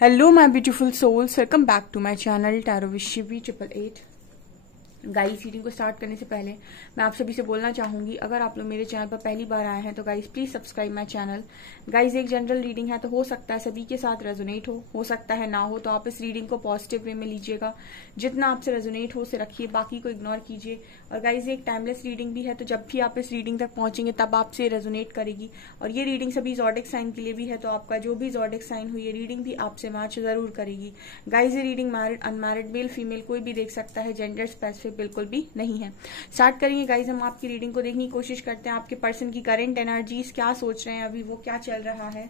Hello my beautiful souls, welcome back to my channel tarot with Shivi 888। Guys, reading को start करने से पहले मैं आप सभी से बोलना चाहूंगी, अगर आप लोग मेरे चैनल पर पहली बार आए हैं तो guys please subscribe my channel. Guys, एक जनरल रीडिंग है तो हो सकता है सभी के साथ रेजोनेट हो सकता है ना हो, तो आप इस रीडिंग को पॉजिटिव वे में लीजिएगा। जितना आपसे रेजोनेट हो उसे रखिए, बाकी को इग्नोर कीजिए। और गाइस, एक टाइमलेस रीडिंग भी है, तो जब भी आप इस रीडिंग तक पहुंचेंगे तब आपसे रेजोनेट करेगी। और ये रीडिंग सभी ज़ोडिक साइन के लिए भी है, तो आपका जो भी ज़ोडिक साइन हुई, ये रीडिंग भी आपसे मैच जरूर करेगी। गाइस, ये reading married unmarried male female कोई भी देख सकता है, जेंडर स्पेसिफिक बिल्कुल भी नहीं है। स्टार्ट करेंगे गाइस, हम आपकी रीडिंग को देखने की कोशिश करते हैं। आपके पर्सन की करंट एनर्जीज क्या सोच रहे हैं, अभी वो क्या चल रहा है।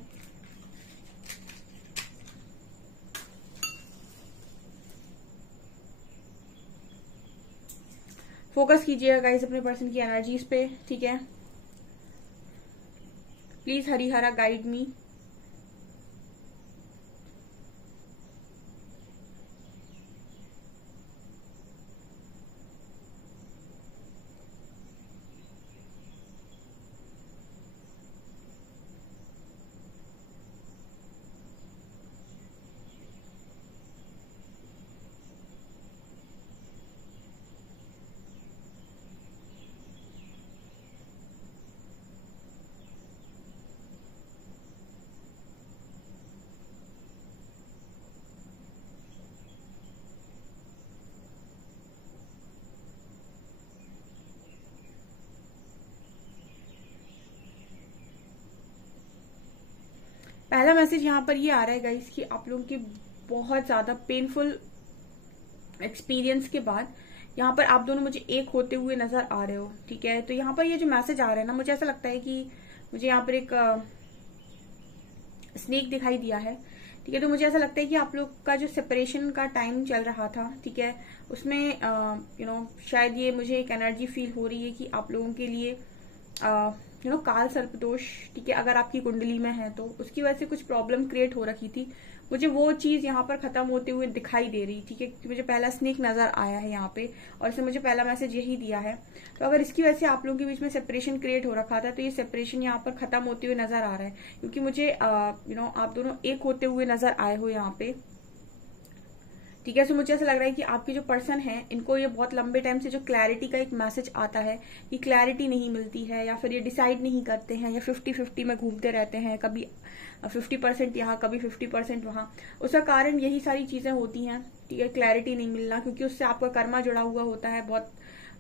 फोकस कीजिएगा गाइस अपने पर्सन की एनर्जीज पे, ठीक है। Please Harihara guide me. पहला मैसेज यहाँ पर ये आ रहा है गाइस कि आप लोगों की बहुत ज्यादा पेनफुल एक्सपीरियंस के बाद यहाँ पर आप दोनों मुझे एक होते हुए नजर आ रहे हो, ठीक है। तो यहाँ पर ये जो मैसेज आ रहा है ना, मुझे ऐसा लगता है कि मुझे यहाँ पर एक स्नेक दिखाई दिया है, ठीक है। तो मुझे ऐसा लगता है कि आप लोग का जो सेपरेशन का टाइम चल रहा था, ठीक है, उसमें शायद ये मुझे एक एनर्जी फील हो रही है कि आप लोगों के लिए काल सर्पदोष, ठीक है, अगर आपकी कुंडली में है तो उसकी वजह से कुछ प्रॉब्लम क्रिएट हो रखी थी। मुझे वो चीज यहाँ पर खत्म होते हुए दिखाई दे रही, ठीक है, क्योंकि मुझे पहला स्नेक नजर आया है यहाँ पे और इसने मुझे पहला मैसेज यही दिया है। तो अगर इसकी वजह से आप लोगों के बीच में सेपरेशन क्रिएट हो रखा था, तो ये सेपरेशन यहाँ पर खत्म होते हुए नजर आ रहा है, क्योंकि मुझे आप दोनों एक होते हुए नजर आए हो यहाँ पे, ठीक है। सो मुझे ऐसा लग रहा है कि आपके जो पर्सन है, इनको ये बहुत लंबे टाइम से जो क्लैरिटी का एक मैसेज आता है, ये क्लैरिटी नहीं मिलती है, या फिर ये डिसाइड नहीं करते हैं, या 50-50 में घूमते रहते हैं, कभी 50% यहाँ कभी 50% वहां। उसका कारण यही सारी चीजें होती हैं, ठीक है, क्लैरिटी नहीं मिलना, क्योंकि उससे आपका कर्मा जुड़ा हुआ होता है बहुत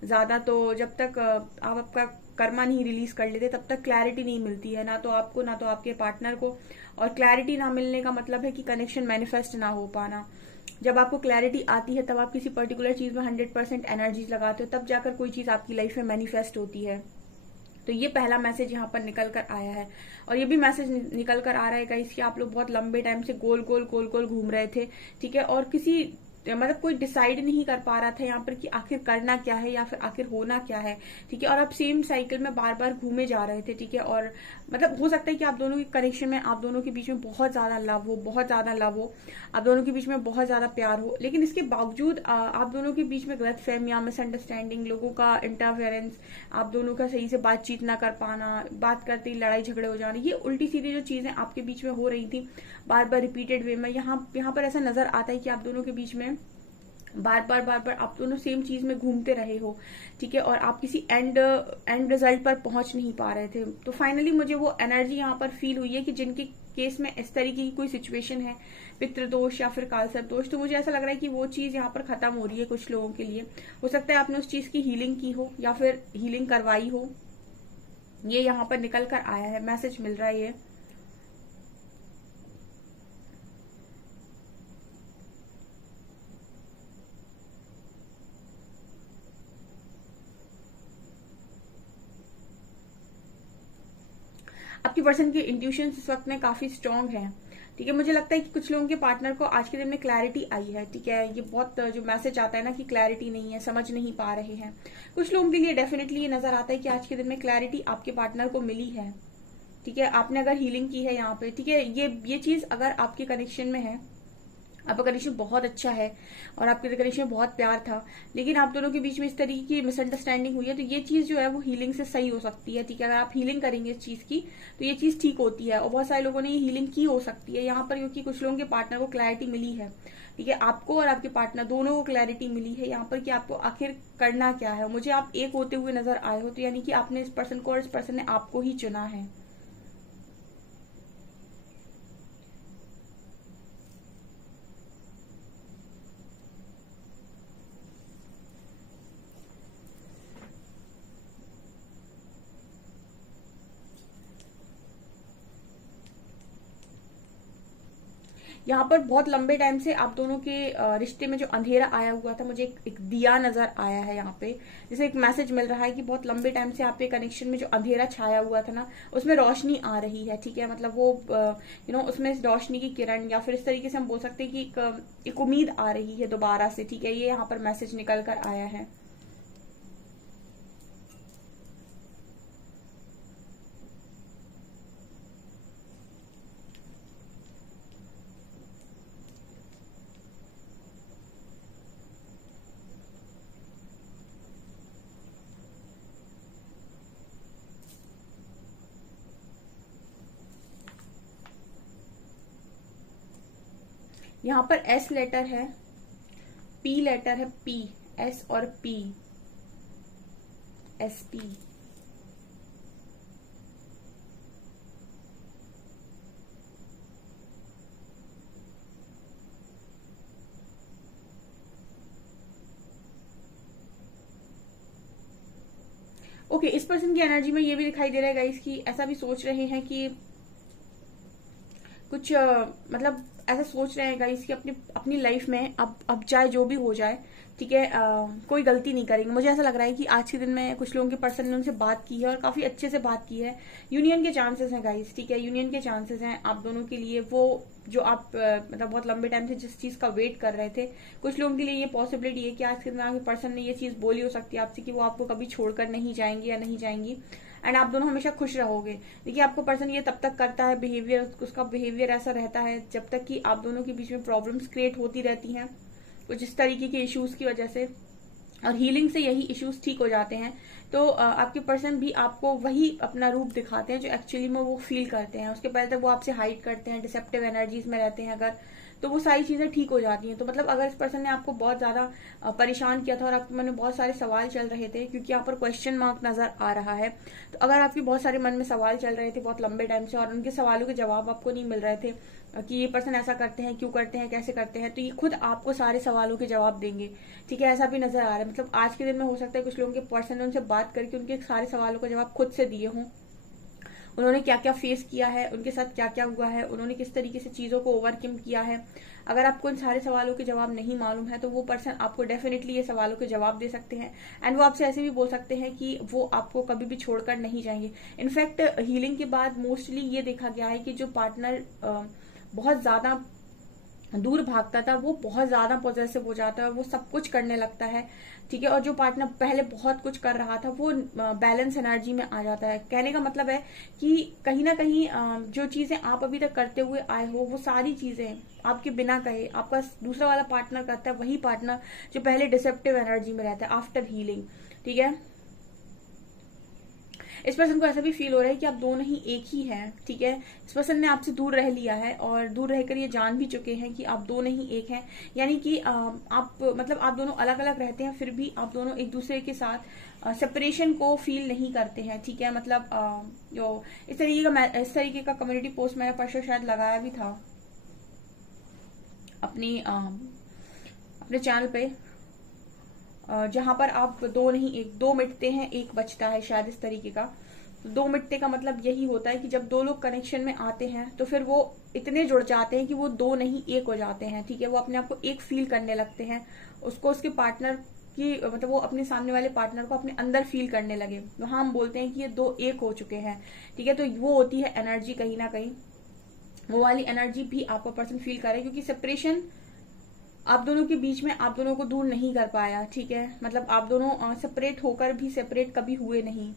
ज्यादा। तो जब तक आप आपका कर्मा नहीं रिलीज कर लेते तब तक क्लैरिटी नहीं मिलती है, ना तो आपको ना तो आपके पार्टनर को। और क्लैरिटी ना मिलने का मतलब है कि कनेक्शन मैनिफेस्ट ना हो पाना। जब आपको क्लैरिटी आती है तब आप किसी पर्टिकुलर चीज में 100% एनर्जी लगाते हो, तब जाकर कोई चीज आपकी लाइफ में मैनिफेस्ट होती है। तो ये पहला मैसेज यहाँ पर निकल कर आया है। और ये भी मैसेज निकल कर आ रहा है गाइस कि आप लोग बहुत लंबे टाइम से गोल गोल गोल गोल घूम रहे थे, ठीक है, और किसी मतलब कोई डिसाइड नहीं कर पा रहा था यहाँ पर कि आखिर करना क्या है या फिर आखिर होना क्या है, ठीक है। और आप सेम साइकिल में बार बार घूमे जा रहे थे, ठीक है। और मतलब हो सकता है कि आप दोनों के कनेक्शन में, आप दोनों के बीच में बहुत ज्यादा लव हो, बहुत ज्यादा लव हो, आप दोनों के बीच में बहुत ज्यादा प्यार हो, लेकिन इसके बावजूद आप दोनों के बीच में गलतफहमियां, मिसअंडरस्टैंडिंग, लोगों का इंटरफेरेंस, आप दोनों का सही से बातचीत ना कर पाना, बात करते ही लड़ाई झगड़े हो जाना, ये उल्टी सीधी जो चीजें आपके बीच में हो रही थी बार बार रिपीटेड वे में, यहाँ पर ऐसा नजर आता है कि आप दोनों के बीच में बार बार आप दोनों सेम चीज में घूमते रहे हो, ठीक है, और आप किसी एंड रिजल्ट पर पहुंच नहीं पा रहे थे। तो फाइनली मुझे वो एनर्जी यहाँ पर फील हुई है कि जिनके केस में इस तरीके की कोई सिचुएशन है, पितृदोष या फिर कालसर्प दोष, तो मुझे ऐसा लग रहा है कि वो चीज यहाँ पर खत्म हो रही है कुछ लोगों के लिए। हो सकता है आपने उस चीज की हीलिंग की हो या फिर हीलिंग करवाई हो, ये यहाँ पर निकल कर आया है, मैसेज मिल रहा है ये। आपकी पर्सन की इंट्यूशन इस वक्त में काफी स्ट्रांग है, ठीक है। मुझे लगता है कि कुछ लोगों के पार्टनर को आज के दिन में क्लैरिटी आई है, ठीक है। ये बहुत जो मैसेज आता है ना कि क्लैरिटी नहीं है, समझ नहीं पा रहे हैं, कुछ लोगों के लिए डेफिनेटली ये नजर आता है कि आज के दिन में क्लैरिटी आपके पार्टनर को मिली है, ठीक है। आपने अगर हीलिंग की है यहाँ पे, ठीक है, ये चीज अगर आपके कनेक्शन में है, आपका कनेक्शन बहुत अच्छा है और आपके कनेक्शन में बहुत प्यार था, लेकिन आप दोनों के बीच में इस तरीके की मिसअंडरस्टैंडिंग हुई है, तो ये चीज जो है वो हीलिंग से सही हो सकती है। ठीक है, अगर आप हीलिंग करेंगे इस चीज की तो ये चीज ठीक होती है, और बहुत सारे लोगों ने ये हीलिंग की हो सकती है यहाँ पर, क्योंकि कुछ लोगों के पार्टनर को क्लैरिटी मिली है। ठीक है, आपको और आपके पार्टनर दोनों को क्लैरिटी मिली है यहाँ पर कि आपको आखिर करना क्या है। मुझे आप एक होते हुए नजर आए हो, तो यानी कि आपने इस पर्सन को और इस पर्सन ने आपको ही चुना है। यहाँ पर बहुत लंबे टाइम से आप दोनों के रिश्ते में जो अंधेरा आया हुआ था, मुझे एक दिया नजर आया है यहाँ पे, जैसे एक मैसेज मिल रहा है कि बहुत लंबे टाइम से आपके कनेक्शन में जो अंधेरा छाया हुआ था ना, उसमें रोशनी आ रही है। ठीक है, मतलब वो उसमें रोशनी की किरण, या फिर इस तरीके से हम बोल सकते हैं कि एक उम्मीद आ रही है दोबारा से। ठीक है, ये यहाँ पर मैसेज निकल कर आया है। यहाँ पर एस लेटर है, पी लेटर है, पी, एस और पी, एस पी। ओके, इस पर्सन की एनर्जी में ये भी दिखाई दे रहा है गाइस कि ऐसा भी सोच रहे हैं कि कुछ मतलब ऐसा सोच रहे हैं गाइस कि अपनी अपनी लाइफ में अब चाहे जो भी हो जाए, ठीक है, कोई गलती नहीं करेंगे। मुझे ऐसा लग रहा है कि आज के दिन में कुछ लोगों के पर्सन ने उनसे बात की है और काफी अच्छे से बात की है। यूनियन के चांसेस हैं गाइस। ठीक है, यूनियन के चांसेस हैं आप दोनों के लिए। वो जो आप मतलब बहुत लंबे टाइम से जिस चीज का वेट कर रहे थे, कुछ लोगों के लिए ये पॉसिबिलिटी है कि आज के दिन में आपके पर्सन ने ये चीज बोली हो सकती है आपसे कि वो आपको कभी छोड़कर नहीं जाएंगे या नहीं जाएंगी, एंड आप दोनों हमेशा खुश रहोगे। देखिए, आपको पर्सन ये तब तक करता है बिहेवियर, उसका बिहेवियर ऐसा रहता है जब तक कि आप दोनों के बीच में प्रॉब्लम्स क्रिएट होती रहती हैं कुछ इस तरीके के इश्यूज की वजह से, और हीलिंग से यही इश्यूज ठीक हो जाते हैं। तो आपके पर्सन भी आपको वही अपना रूप दिखाते हैं जो एक्चुअली में वो फील करते हैं। उसके पहले तक वो आपसे हाइड करते हैं, डिसेप्टिव एनर्जीज में रहते हैं अगर, तो वो सारी चीजें ठीक हो जाती हैं। तो मतलब अगर इस पर्सन ने आपको बहुत ज्यादा परेशान किया था और आपके मन में बहुत सारे सवाल चल रहे थे, क्योंकि यहाँ पर क्वेश्चन मार्क नजर आ रहा है, तो अगर आपके बहुत सारे मन में सवाल चल रहे थे बहुत लंबे टाइम से और उनके सवालों के जवाब आपको नहीं मिल रहे थे कि ये पर्सन ऐसा करते हैं, क्यों करते हैं, कैसे करते हैं, तो ये खुद आपको सारे सवालों के जवाब देंगे। ठीक है, ऐसा भी नजर आ रहा है। मतलब आज के दिन में हो सकता है कुछ लोगों के पर्सन ने उनसे बात करके उनके सारे सवालों का जवाब खुद से दिए हों। उन्होंने क्या क्या फेस किया है, उनके साथ क्या क्या हुआ है, उन्होंने किस तरीके से चीजों को ओवरकम किया है। अगर आपको इन सारे सवालों के जवाब नहीं मालूम है तो वो पर्सन आपको डेफिनेटली ये सवालों के जवाब दे सकते हैं, एंड वो आपसे ऐसे भी बोल सकते हैं कि वो आपको कभी भी छोड़कर नहीं जाएंगे। इनफैक्ट हीलिंग के बाद मोस्टली ये देखा गया है कि जो पार्टनर बहुत ज्यादा दूर भागता था वो बहुत ज्यादा पॉजेसिव हो जाता है, वो सब कुछ करने लगता है। ठीक है, और जो पार्टनर पहले बहुत कुछ कर रहा था वो बैलेंस एनर्जी में आ जाता है। कहने का मतलब है कि कहीं ना कहीं जो चीजें आप अभी तक करते हुए आए हो वो सारी चीजें आपके बिना कहे आपका दूसरा वाला पार्टनर करता है, वही पार्टनर जो पहले डिसेप्टिव एनर्जी में रहता है आफ्टर हीलिंग। ठीक है, इस पर्सन को ऐसा भी फील हो रहा है कि आप दोनों ही एक ही हैं। ठीक है, इस पर्सन ने आपसे दूर रह लिया है और दूर रहकर ये जान भी चुके हैं कि आप दोनों ही एक हैं, यानी कि आप मतलब आप दोनों अलग अलग रहते हैं फिर भी आप दोनों एक दूसरे के साथ सेपरेशन को फील नहीं करते हैं। ठीक है, मतलब जो इस तरीके का कम्युनिटी पोस्ट मैंने परसों शायद लगाया भी था अपने चैनल पे, जहां पर आप दो नहीं एक, दो मिटते हैं एक बचता है, शायद इस तरीके का। दो मिटते का मतलब यही होता है कि जब दो लोग कनेक्शन में आते हैं तो फिर वो इतने जुड़ जाते हैं कि वो दो नहीं एक हो जाते हैं। ठीक है, वो अपने आप को एक फील करने लगते हैं, उसको उसके पार्टनर की मतलब वो अपने सामने वाले पार्टनर को अपने अंदर फील करने लगे, वहां हम बोलते हैं कि ये दो एक हो चुके हैं। ठीक है, तो वो होती है एनर्जी, कहीं ना कहीं वो वाली एनर्जी भी आपका पर्सन फील करे, क्योंकि सेपरेशन आप दोनों के बीच में आप दोनों को दूर नहीं कर पाया। ठीक है, मतलब आप दोनों सेपरेट होकर भी सेपरेट कभी हुए नहीं।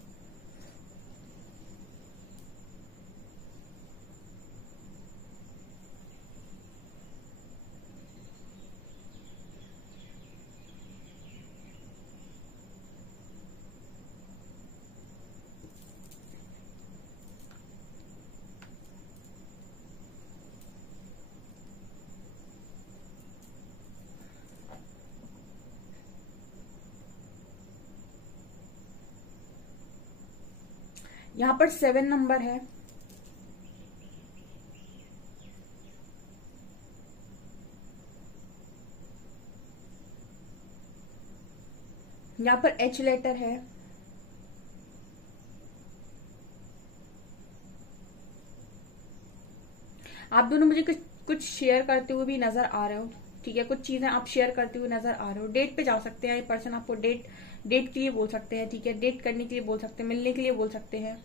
यहाँ पर 7 नंबर है, यहाँ पर H लेटर है, आप दोनों मुझे कुछ शेयर करते हुए भी नजर आ रहे हो, ठीक है, कुछ चीजें आप शेयर करते हुए नजर आ रहे हो। डेट पे जा सकते हैं, ये पर्सन आपको डेट के लिए बोल सकते हैं, ठीक है, डेट करने के लिए बोल सकते हैं, मिलने के लिए बोल सकते हैं।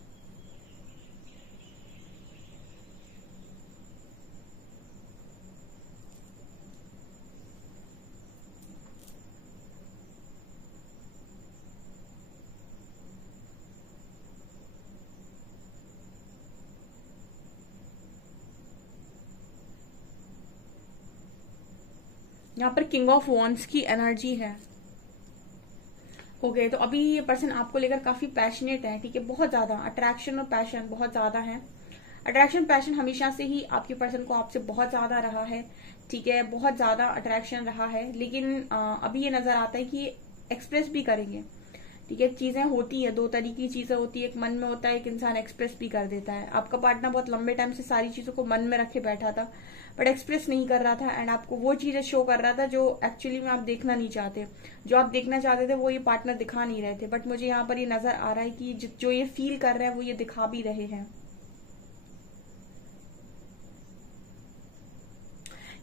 यहाँ पर किंग ऑफ वॉन्ड्स की एनर्जी है। ओके, तो अभी ये पर्सन आपको लेकर काफी पैशनेट है, ठीक है, बहुत ज्यादा अट्रैक्शन और पैशन बहुत ज्यादा है। अट्रैक्शन पैशन हमेशा से ही आपके पर्सन को आपसे बहुत ज्यादा रहा है, ठीक है, बहुत ज्यादा अट्रैक्शन रहा है, लेकिन अभी ये नजर आता है कि एक्सप्रेस भी करेंगे, ठीक है। चीजें होती है, दो तरीके की चीजें होती है, एक मन में होता है, एक इंसान एक्सप्रेस भी कर देता है। आपका पार्टनर बहुत लंबे टाइम से सारी चीजों को मन में रखे बैठा था, बट एक्सप्रेस नहीं कर रहा था, एंड आपको वो चीजें शो कर रहा था जो एक्चुअली में आप देखना नहीं चाहते। जो आप देखना चाहते थे वो ये पार्टनर दिखा नहीं रहे थे, बट मुझे यहाँ पर ये नजर आ रहा है कि जो ये फील कर रहे हैं वो ये दिखा भी रहे हैं।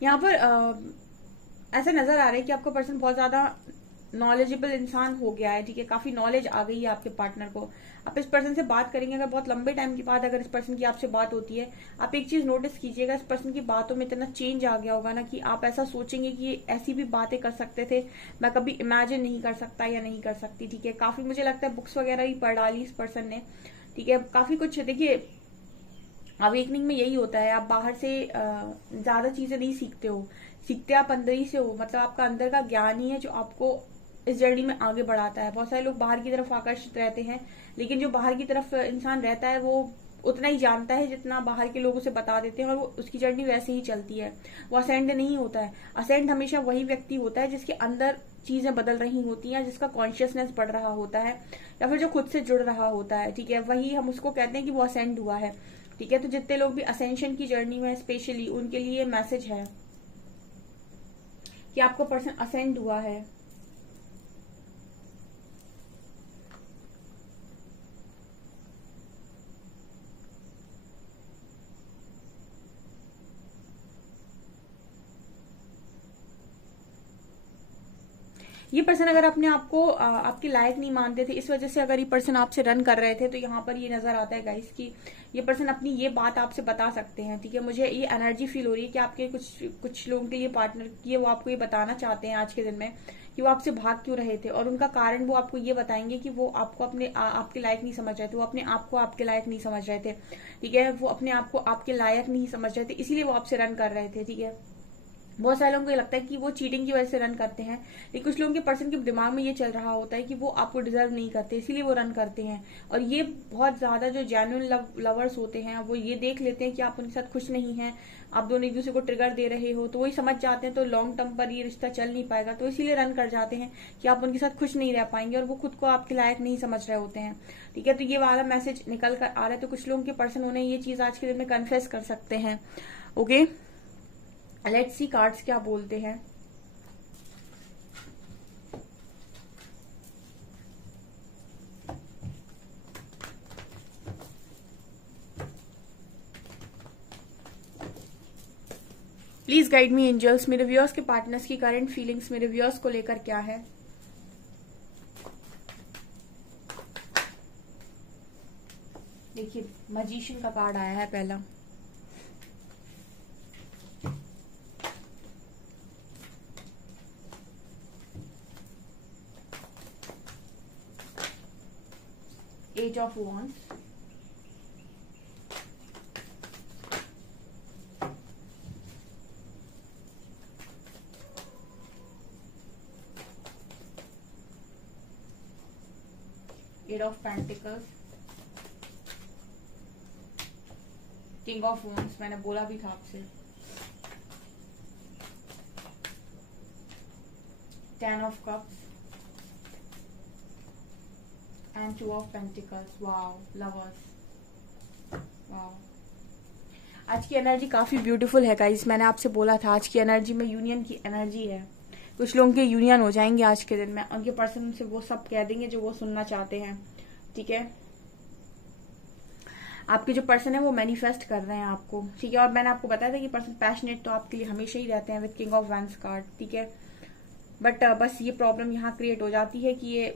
यहाँ पर ऐसा नजर आ रहा है कि आपका पर्सन बहुत ज्यादा नॉलेजेबल इंसान हो गया है, ठीक है, काफी नॉलेज आ गई है आपके पार्टनर को। आप इस पर्सन से बात करेंगे, अगर बहुत लंबे टाइम के बाद अगर इस पर्सन की आपसे बात होती है, आप एक चीज नोटिस कीजिएगा, इस पर्सन की बातों में इतना चेंज आ गया होगा ना कि आप ऐसा सोचेंगे कि ये ऐसी भी बातें कर सकते थे, मैं कभी इमेजिन नहीं कर सकता या नहीं कर सकती, ठीक है। काफी मुझे लगता है बुक्स वगैरह भी पढ़ डाली इस पर्सन ने, ठीक है, काफी कुछ। देखिए, अवेकनिंग में यही होता है, आप बाहर से ज्यादा चीजें नहीं सीखते हो, सीखते आप अंदर ही से हो, मतलब आपका अंदर का ज्ञान ही है जो आपको इस जर्नी में आगे बढ़ाता है। बहुत सारे लोग बाहर की तरफ आकर्षित रहते हैं, लेकिन जो बाहर की तरफ इंसान रहता है वो उतना ही जानता है जितना बाहर के लोग उसे बता देते हैं, और वो उसकी जर्नी वैसे ही चलती है, वो असेंड नहीं होता है। असेंड हमेशा वही व्यक्ति होता है जिसके अंदर चीजें बदल रही होती हैं, जिसका कॉन्शियसनेस बढ़ रहा होता है, या फिर जो खुद से जुड़ रहा होता है, ठीक है, वही हम उसको कहते हैं कि वो असेंड हुआ है, ठीक है। तो जितने लोग भी असेंशन की जर्नी में स्पेशली, उनके लिए मैसेज है कि आपका पर्सन असेंड हुआ है। ये पर्सन अगर अपने आप को आपके लायक नहीं मानते थे, इस वजह से अगर ये पर्सन आपसे रन कर रहे थे, तो यहाँ पर ये नजर आता है गाइस कि ये पर्सन अपनी ये बात आपसे बता सकते हैं, ठीक है। मुझे ये एनर्जी फील हो रही है कि आपके कुछ लोगों के लिए पार्टनर की वो आपको ये बताना चाहते हैं आज के दिन में कि वो आपसे भाग क्यों रहे थे, और उनका कारण वो आपको ये बताएंगे कि वो आपको आपके लायक नहीं समझ रहे थे, वो अपने आप को आपके लायक नहीं समझ रहे थे, ठीक है, वो अपने आप को आपके लायक नहीं समझ रहे थे, इसीलिए वो आपसे रन कर रहे थे, ठीक है। बहुत सारे लोगों को लगता है कि वो चीटिंग की वजह से रन करते हैं, लेकिन कुछ लोगों के पर्सन के दिमाग में ये चल रहा होता है कि वो आपको डिजर्व नहीं करते, इसीलिए वो रन करते हैं। और ये बहुत ज्यादा जो जेन्युइन लवर्स होते हैं वो ये देख लेते हैं कि आप उनके साथ खुश नहीं हैं, आप दोनों एक दूसरे को ट्रिगर दे रहे हो, तो वही समझ जाते हैं, तो लॉन्ग टर्म पर ये रिश्ता चल नहीं पाएगा, तो इसीलिए रन कर जाते हैं कि आप उनके साथ खुश नहीं रह पाएंगे, और वो खुद को आपके लायक नहीं समझ रहे होते हैं, ठीक है। तो ये वाला मैसेज निकल कर आ रहा है, तो कुछ लोगों के पर्सन उन्हें ये चीज आज के दिन में कन्फेस कर सकते हैं। ओके, लेट्स सी कार्ड्स क्या बोलते हैं। प्लीज गाइड मी एंजल्स, मेरे व्यूअर्स के पार्टनर्स की करंट फीलिंग्स मेरे व्यूअर्स को लेकर क्या है। देखिए, मैजिशियन का कार्ड आया है पहला, ace of wands, eight of pentacles, king of wands, मैंने बोला भी था आपसे, 10 of cups and 2 of pentacles. Wow, lovers, आज की एनर्जी काफी ब्यूटीफुल है गाइस। मैंने आपसे बोला था आज की एनर्जी में यूनियन की एनर्जी है। कुछ लोगों के यूनियन हो जाएंगे आज के दिन में, उनके पर्सन से वो सब कह देंगे जो वो सुनना चाहते हैं। ठीक है, आपके जो पर्सन है वो मैनिफेस्ट कर रहे हैं आपको। ठीक है, और मैंने आपको बताया था कि पर्सन पैशनेट तो आपके लिए हमेशा ही रहते हैं with king of wands card. ठीक है, बट बस ये प्रॉब्लम यहाँ क्रिएट हो जाती है कि ये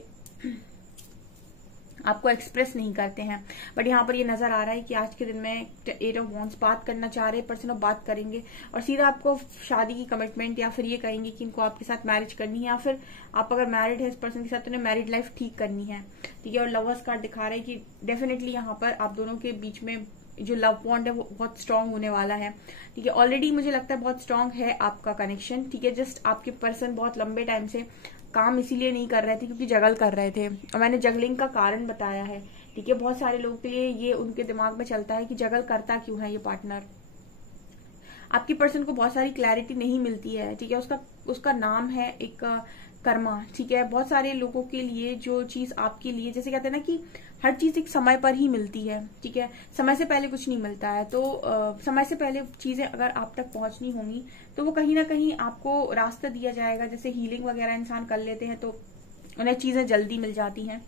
आपको एक्सप्रेस नहीं करते हैं। बट यहाँ पर ये नजर आ रहा है कि आज के दिन में 8 ऑफ वॉन्ड्स बात करना चाह रहे पर्सन और बात करेंगे और सीधा आपको शादी की कमिटमेंट या फिर ये कहेंगे कि इनको आपके साथ मैरिज करनी है, या फिर आप अगर मैरिड है इस पर्सन के साथ तो उन्हें मैरिड लाइफ ठीक करनी है। ठीक है, और लवर्स कार्ड दिखा रहे हैं कि डेफिनेटली यहाँ पर आप दोनों के बीच में जो लव बॉन्ड है वो बहुत स्ट्रांग होने वाला है। ठीक है, ऑलरेडी मुझे लगता है बहुत स्ट्रांग है आपका कनेक्शन। ठीक है, जस्ट आपके पर्सन बहुत लंबे टाइम से काम इसीलिए नहीं कर रहे थे क्योंकि जगल कर रहे थे, और मैंने जगलिंग का कारण बताया है। ठीक है, बहुत सारे लोगों के लिए ये उनके दिमाग में चलता है कि जगल करता क्यों है ये पार्टनर। आपकी पर्सन को बहुत सारी क्लैरिटी नहीं मिलती है। ठीक है, उसका नाम है एक कर्मा। ठीक है, बहुत सारे लोगों के लिए जो चीज आपके लिए, जैसे कहते हैं ना कि हर चीज एक समय पर ही मिलती है। ठीक है, समय से पहले कुछ नहीं मिलता है, तो समय से पहले चीजें अगर आप तक पहुंचनी होंगी तो वो कहीं ना कहीं आपको रास्ता दिया जाएगा। जैसे हीलिंग वगैरह इंसान कर लेते हैं तो उन्हें चीजें जल्दी मिल जाती हैं।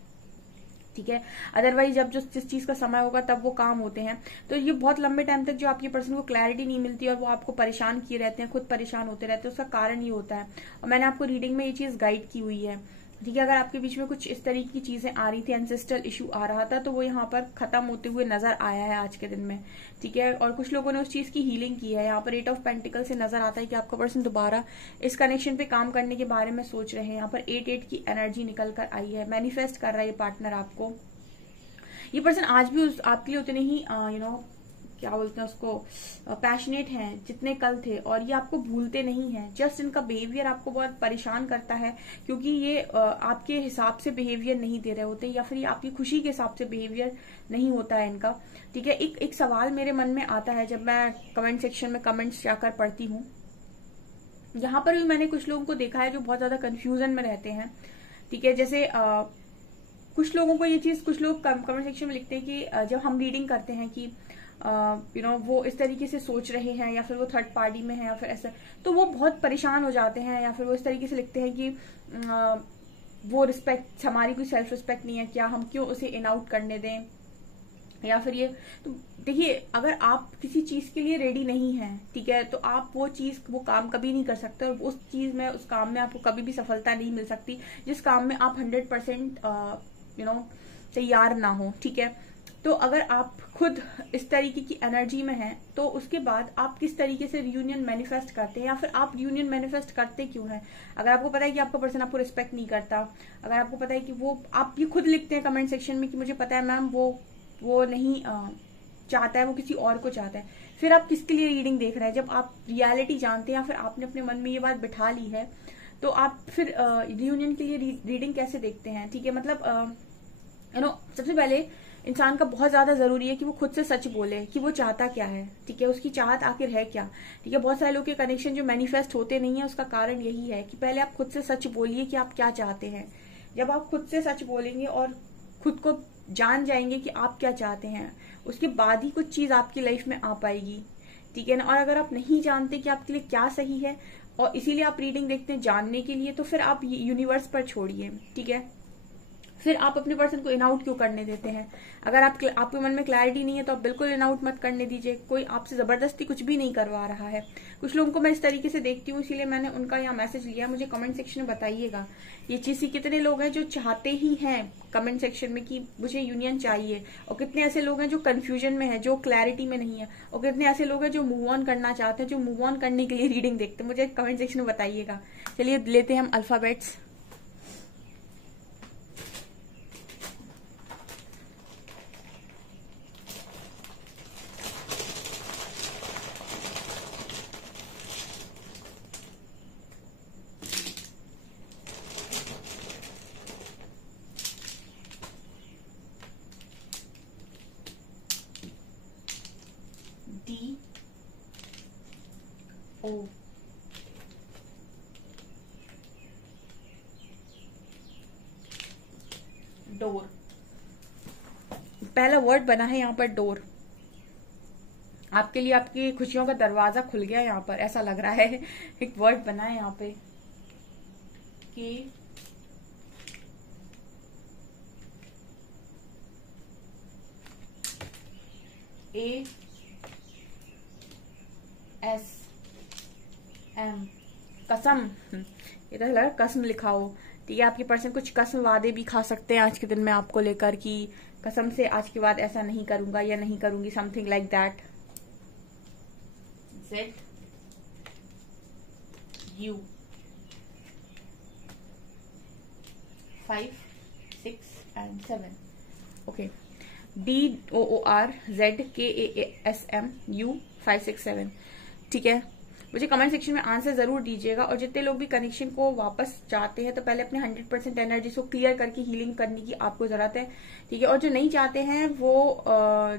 ठीक है, अदरवाइज जब जिस चीज का समय होगा तब वो काम होते हैं। तो ये बहुत लंबे टाइम तक जो आपके पर्सन को क्लैरिटी नहीं मिलती और वो आपको परेशान किए रहते हैं, खुद परेशान होते रहते हैं, उसका कारण ये होता है। और मैंने आपको रीडिंग में ये चीज गाइड की हुई है। ठीक है, अगर आपके बीच में कुछ इस तरीके की चीजें आ रही थी, एंसेस्ट्रल इशू आ रहा था, तो वो यहाँ पर खत्म होते हुए नजर आया है आज के दिन में। ठीक है, और कुछ लोगों ने उस चीज की हीलिंग की है। यहाँ पर 8 ऑफ पेंटिकल से नजर आता है कि आपका पर्सन दोबारा इस कनेक्शन पे काम करने के बारे में सोच रहे हैं। यहाँ पर 8 की एनर्जी निकल कर आई है, मैनिफेस्ट कर रहा है ये पार्टनर आपको। ये पर्सन आज भी आपके लिए उतने ही क्या बोलते हैं उसको, पैशनेट हैं जितने कल थे, और ये आपको भूलते नहीं हैं। जस्ट इनका बिहेवियर आपको बहुत परेशान करता है क्योंकि ये आपके हिसाब से बिहेवियर नहीं दे रहे होते, या फिर ये आपकी खुशी के हिसाब से बिहेवियर नहीं होता है इनका। ठीक है, एक सवाल मेरे मन में आता है जब मैं कमेंट सेक्शन में कमेंट्स जाकर पढ़ती हूँ। यहाँ पर भी मैंने कुछ लोगों को देखा है जो बहुत ज्यादा कंफ्यूजन में रहते हैं। ठीक है, जैसे कुछ लोगों को ये चीज, कुछ लोग कमेंट सेक्शन में लिखते हैं कि जब हम रीडिंग करते हैं कि वो इस तरीके से सोच रहे हैं, या फिर वो थर्ड पार्टी में है, या फिर ऐसा, तो वो बहुत परेशान हो जाते हैं, या फिर वो इस तरीके से लिखते हैं कि वो रिस्पेक्ट, हमारी कोई सेल्फ रिस्पेक्ट नहीं है क्या, हम क्यों उसे इन आउट करने दें, या फिर ये। तो देखिए, अगर आप किसी चीज के लिए रेडी नहीं हैं, ठीक है, तो आप वो काम कभी नहीं कर सकते, और उस चीज में, उस काम में आपको कभी भी सफलता नहीं मिल सकती जिस काम में आप 100% तैयार ना हो। ठीक है, तो अगर आप खुद इस तरीके की एनर्जी में हैं तो उसके बाद आप किस तरीके से रियूनियन मैनिफेस्ट करते हैं, या फिर आप रियूनियन मैनिफेस्ट करते क्यों हैं। अगर आपको पता है कि आपका पर्सन आपको रिस्पेक्ट नहीं करता, अगर आपको पता है कि वो, आप ये खुद लिखते हैं कमेंट सेक्शन में कि मुझे पता है मैम वो नहीं चाहता है, वो किसी और को चाहता है, फिर आप किसके लिए रीडिंग देख रहे हैं। जब आप रियलिटी जानते हैं या फिर आपने अपने मन में ये बात बिठा ली है, तो आप फिर रियूनियन के लिए रीडिंग कैसे देखते हैं। ठीक है, मतलब सबसे पहले इंसान का बहुत ज्यादा जरूरी है कि वो खुद से सच बोले कि वो चाहता क्या है। ठीक है, उसकी चाहत आखिर है क्या। ठीक है, बहुत सारे लोग के कनेक्शन जो मैनिफेस्ट होते नहीं है, उसका कारण यही है कि पहले आप खुद से सच बोलिए कि आप क्या चाहते हैं। जब आप खुद से सच बोलेंगे और खुद को जान जाएंगे कि आप क्या चाहते हैं, उसके बाद ही कुछ चीज आपकी लाइफ में आ पाएगी। ठीक है ना, और अगर आप नहीं जानते कि आपके लिए क्या सही है और इसीलिए आप रीडिंग देखते हैं जानने के लिए, तो फिर आप यूनिवर्स पर छोड़िए। ठीक है, फिर आप अपने पर्सन को इन आउट क्यों करने देते हैं। अगर आपके मन में क्लैरिटी नहीं है तो आप बिल्कुल इन आउट मत करने दीजिए। कोई आपसे जबरदस्ती कुछ भी नहीं करवा रहा है। कुछ लोगों को मैं इस तरीके से देखती हूँ, इसीलिए मैंने उनका यहाँ मैसेज लिया। मुझे कमेंट सेक्शन में बताइएगा ये चीज, कितने लोग हैं जो चाहते ही हैं कमेंट सेक्शन में कि मुझे यूनियन चाहिए, और कितने ऐसे लोग हैं जो कंफ्यूजन में है, जो क्लैरिटी में नहीं है, और कितने ऐसे लोग हैं जो मूव ऑन करना चाहते हैं, जो मूव ऑन करने के लिए रीडिंग देखते हैं। मुझे कमेंट सेक्शन में बताइएगा। चलिए लेते हैं हम अल्फाबेट्स। O, door. पहला वर्ड बना है यहाँ पर डोर। आपके लिए आपकी खुशियों का दरवाजा खुल गया यहाँ पर, ऐसा लग रहा है। एक वर्ड बना है यहाँ पे कि ASM, कसम। ये तो लग रहा है कसम लिखा हो। ठीक है, आपके पर्सन कुछ कसम वादे भी खा सकते हैं आज के दिन में आपको लेकर कि कसम से आज के बाद ऐसा नहीं करूंगा या नहीं करूंगी, something like that. Z U 5 6 and 7। Okay, DOORZKASMU 5 6 7। ठीक है, मुझे कमेंट सेक्शन में आंसर जरूर दीजिएगा। और जितने लोग भी कनेक्शन को वापस चाहते हैं तो पहले अपने 100% एनर्जी को क्लियर करके हीलिंग करने की आपको जरूरत है। ठीक है, और जो नहीं चाहते हैं वो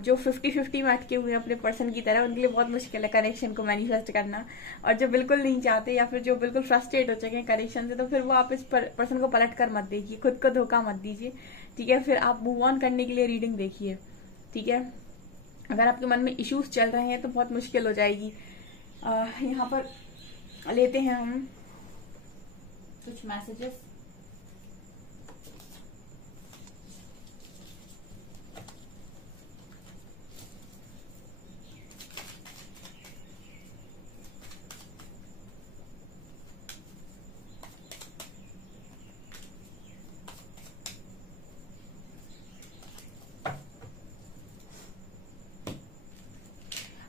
जो 50-50 में अटके हुए हैं अपने पर्सन की तरह, उनके लिए बहुत मुश्किल है कनेक्शन को मैनिफेस्ट करना। और जो बिल्कुल नहीं चाहते या फिर जो बिल्कुल फ्रस्ट्रेट हो चुके हैं कनेक्शन से, तो फिर वो आप इस पर्सन को पलट कर मत देखिए, खुद को धोखा मत दीजिए। ठीक है, फिर आप मूव ऑन करने के लिए रीडिंग देखिए। ठीक है, अगर आपके मन में इश्यूज चल रहे हैं तो बहुत मुश्किल हो जाएगी। यहाँ पर लेते हैं हम कुछ मैसेजेस।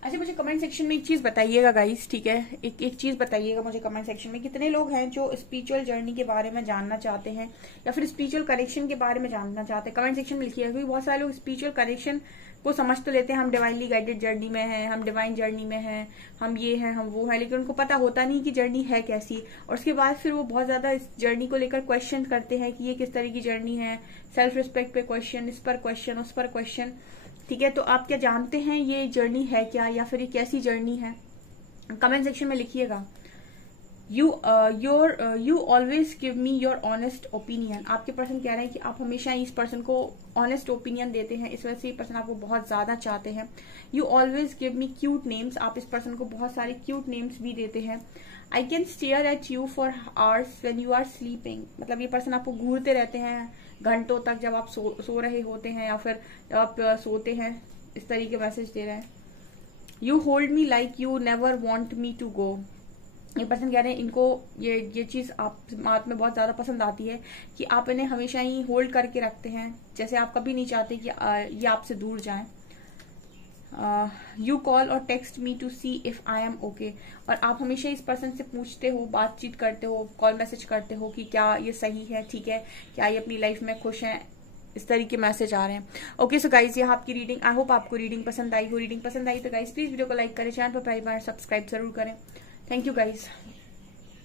अच्छा, मुझे कमेंट सेक्शन में एक चीज बताइएगा गाइस। ठीक है, एक चीज बताइएगा मुझे कमेंट सेक्शन में, कितने लोग हैं जो स्पिरिचुअल जर्नी के बारे में जानना चाहते हैं या फिर स्पिरिचुअल कनेक्शन के बारे में जानना चाहते हैं। कमेंट सेक्शन में लिखिएगा, क्योंकि बहुत सारे लोग स्पिरिचुअल कनेक्शन को समझ तो लेते हैं, हम डिवाइनली गाइडेड जर्नी में हैं, हम डिवाइन जर्नी में हैं, हम ये हैं, हम वो हैं, लेकिन उनको पता होता नहीं कि जर्नी है कैसी। और उसके बाद फिर वो बहुत ज्यादा इस जर्नी को लेकर क्वेश्चन करते हैं कि ये किस तरह की जर्नी है। सेल्फ रिस्पेक्ट पे क्वेश्चन, इस पर क्वेश्चन, उस पर क्वेश्चन। ठीक है, तो आप क्या जानते हैं ये जर्नी है क्या, या फिर ये कैसी जर्नी है? कमेंट सेक्शन में लिखिएगा। You always give me your honest opinion. आपके पर्सन कह रहे हैं कि आप हमेशा इस पर्सन को ऑनेस्ट ओपिनियन देते हैं, इस वजह से ये पर्सन आपको बहुत ज्यादा चाहते हैं। You always give me cute names. आप इस पर्सन को बहुत सारे क्यूट नेम्स भी देते हैं। I can stare at you for hours when you are sleeping. मतलब ये पर्सन आपको घूरते रहते हैं घंटों तक जब आप सो रहे होते हैं या फिर जब आप सोते हैं, इस तरीके मैसेज दे रहे हैं। You hold me like you never want me to go. ये पर्सन कह रहे हैं इनको ये चीज आप में बहुत ज्यादा पसंद आती है कि आप इन्हें हमेशा ही होल्ड करके रखते हैं, जैसे आप कभी नहीं चाहते कि ये आपसे दूर जाएं। यू कॉल और text me to see if I am okay. और आप हमेशा इस पर्सन से पूछते हो, बातचीत करते हो, कॉल मैसेज करते हो कि क्या ये सही है, ठीक है, क्या ये अपनी लाइफ में खुश हैं। इस तरीके मैसेज आ रहे हैं। ओके सो गाइज, ये आपकी रीडिंग। आई होप आपको रीडिंग पसंद आई हो। रीडिंग पसंद आई तो गाइज प्लीज वीडियो को लाइक करें, चैनल पर पहली बार सब्सक्राइब जरूर करें। Thank you guys.